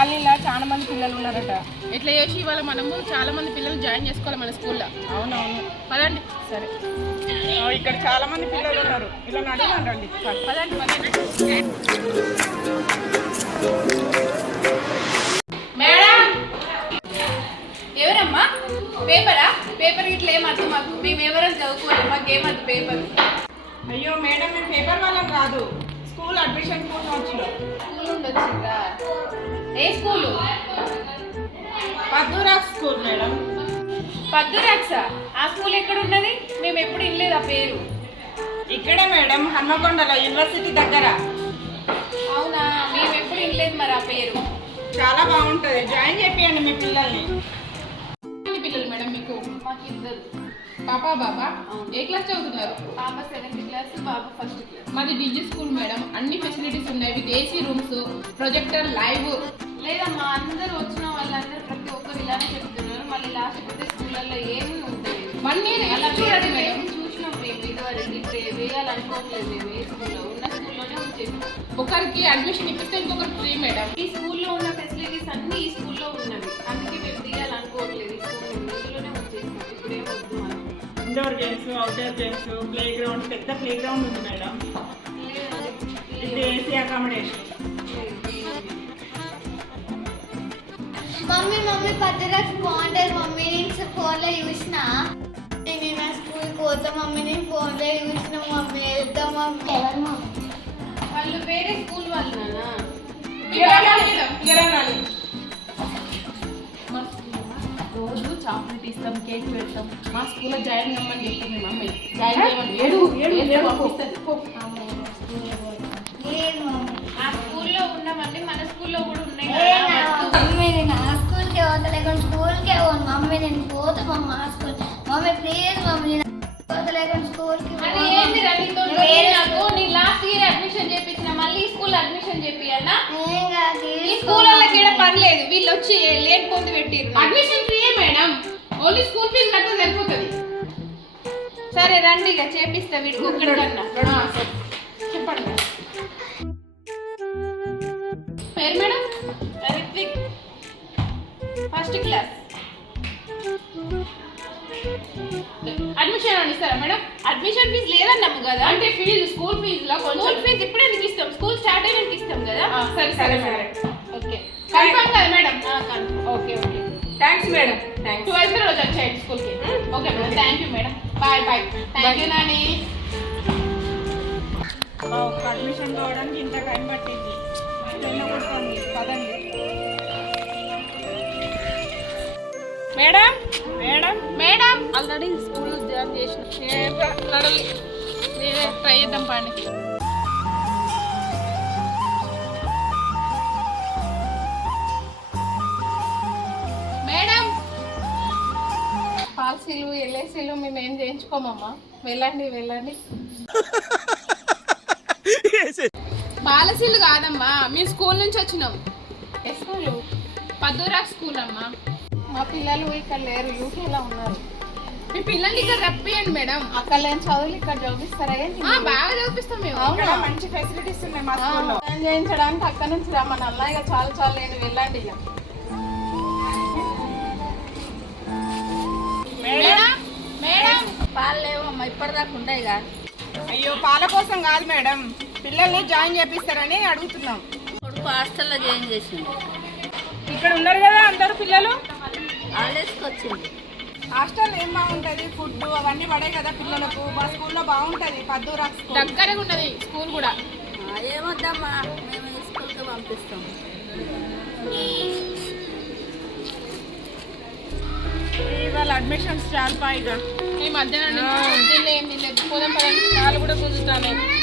కాలనీలో చాలా మంది పిల్లలు ఉన్నారట ఇట్లా చేసి ఇవాళ మనము చాలా మంది పిల్లలు జాయిన్ చేసుకోవాలి మన స్కూల్లో అవునవును పదండి సరే ఇక్కడ చాలా మంది పిల్లలు ఉన్నారు పిల్లలు పదండి అయ్యో మేడం మేము పేపర్ వాళ్ళం కాదు స్కూల్ అడ్మిషన్ కోసం వచ్చినాం స్కూల్ ఉండొచ్చిందా ఏ స్కూల్ పద్దురాక్ స్కూల్ మేడం పద్దురాక్స ఆ స్కూల్ ఎక్కడ ఉన్నది మేము ఎప్పుడు ఇనలేదు ఆ పేరు ఇక్కడే మేడం హన్మకొండలో యూనివర్సిటీ దగ్గర అవునా మేము ఎప్పుడు ఇనలేదు మరి ఆ పేరు చాలా బాగుంటుంది జాయిన్ చేయండి మీ పిల్లల్ని పిల్లలు మేడం మీకు మాకు పాప బాబా ఏ క్లాస్ చదువుతున్నారు పాప సెకండ్ క్లాస్ బాబా ఫస్ట్ క్లాస్ మాది డిజీ స్కూల్ మేడం అన్ని ఫెసిలిటీస్ ఉన్నాయి ఏసీ రూమ్స్ ప్రొజెక్టర్ లైవ్ లేదా మా అందరూ వచ్చిన వాళ్ళందరూ ప్రతి ఒక్కరు ఇలానే చెప్తున్నారు మళ్ళీ లాస్ట్ ప్రతి స్కూల్లో ఏమి ఉంటాయి వన్ చూడండి మేడం చూసినాం మేము ఇదివరకు ఇప్పుడు వేయాలనుకోవట్లేదు స్కూల్లో ఉన్న స్కూల్లోనే వచ్చేసి ఒకరికి అడ్మిషన్ ఇప్పిస్తే ఇంకొకరు ఫ్రీ మేడం ఈ స్కూల్లో ఉన్న ఫెసిలిటీస్ అన్ని ఈ స్కూల్లో ఉన్నవి indoor games outdoor play ground పెద్ద ప్లే గ్రౌండ్ ఉంది మేడం ఇది ఏసీ అకామిడేషన్ మమ్మీ మమ్మీ పెద్దగా బాగుంటుంది మమ్మీ నేను ఫోన్లో చూసినా నేను నా స్కూల్ మమ్మీని మమ్మీ నేను ఫోన్లో చూసిన మమ్మీ వెళ్తాం మమ్మీ వాళ్ళు పేరే స్కూల్ వాళ్ళు రోజు చాకులు కేక్ పెడతాం మా లో జాయిన్ అమ్మని చెప్పింది మమ్మీ జాయిన్ స్కూల్లో ఉన్నమండి మన స్కూల్లో కూడా ఉన్నాయి స్కూల్కే పోను మమ్మీ నేను పోతా mummy school mummy please mummy admission చెప్పి అన్న ఈ స్కూల్ వాళ్ళకి పర్లేదు వీళ్ళు వచ్చి లేట్ పోతు పెట్టి అడ్మిషన్ ఓన్లీ స్కూల్ ఫీజ్ కట్టు సరిపోతుంది సరే రండి ఇక చేపిస్తా వీడు కుక్కడు చెప్పండి పేరు madam Ritwik first class admission ఇస్తారా మేడం అడ్మిషన్ ఫీజ్ లేదన్నాము కదా అంటే ఫీజు స్కూల్ ఫీజు కొంచెం స్కూల్ ఫీజ్ ఇప్పుడే నీకు స్కూల్ స్టార్ట్ అయ్యి నీకు కదా సరే సరే మేడం ఓకే కన్ఫర్మ్ కదా madam okay okay thanks madam thanks side school okay madam thank you madam bye bye thank you Nani admission కావడానికి ఇంత టైం పట్టింది పదండి madam madam madam already school join చేసిన ట్రై చేద్దాం పాడి ఎల్ఐసీలు ఎల్ఐసీలు మేము ఏం చేయించుకోమమ్మా వెళ్ళండి వెళ్ళండి పాలసీలు కాదమ్మా మీ స్కూల్ నుంచి వచ్చినాం ఏ స్కూల్ పద్దురా స్కూల్ అమ్మా మా పిల్లలు ఇక్కడ లేరు యూకేలో ఉన్నారు మీ పిల్లల్ని ఇక్కడ రప్పియండి మేడం అక్కడ లేని చదువులు ఇక్కడ చూపిస్తారా బాగా చూపిస్తాం మేము మంచి ఫెసిలిటీస్ ఉన్నాయి మా స్కూల్లో చేయించడానికి అక్కడ నుంచి రా మా నల్లయ్య చాలా చాలా నేను వెళ్ళండి ఇక అయ్యో పాల కోసం కాదు మేడం పిల్లల్ని జాయిన్ చేపిస్తారని అడుగుతున్నాం కొడుకు హాస్టల్లో జాయిన్ చేసింది ఇక్కడ ఉన్నారు కదా అందరు పిల్లలు వచ్చింది హాస్టల్ ఏం బాగుంటుంది ఫుడ్ అవన్నీ పడే కదా పిల్లలకు మా స్కూల్లో బాగుంటుంది పద్దు దగ్గరే ఉంటుంది స్కూల్ కూడా ఏమొద్దమ్మా మేము స్కూల్కి పంపిస్తాం ಅಡ್ಮಿಷನ್ ಸ್ಟಾರ್ಟ್ ಚಾಲ ಈ ಮಧ್ಯಾಹ್ನ ಚಾಲ್ತಾನೆ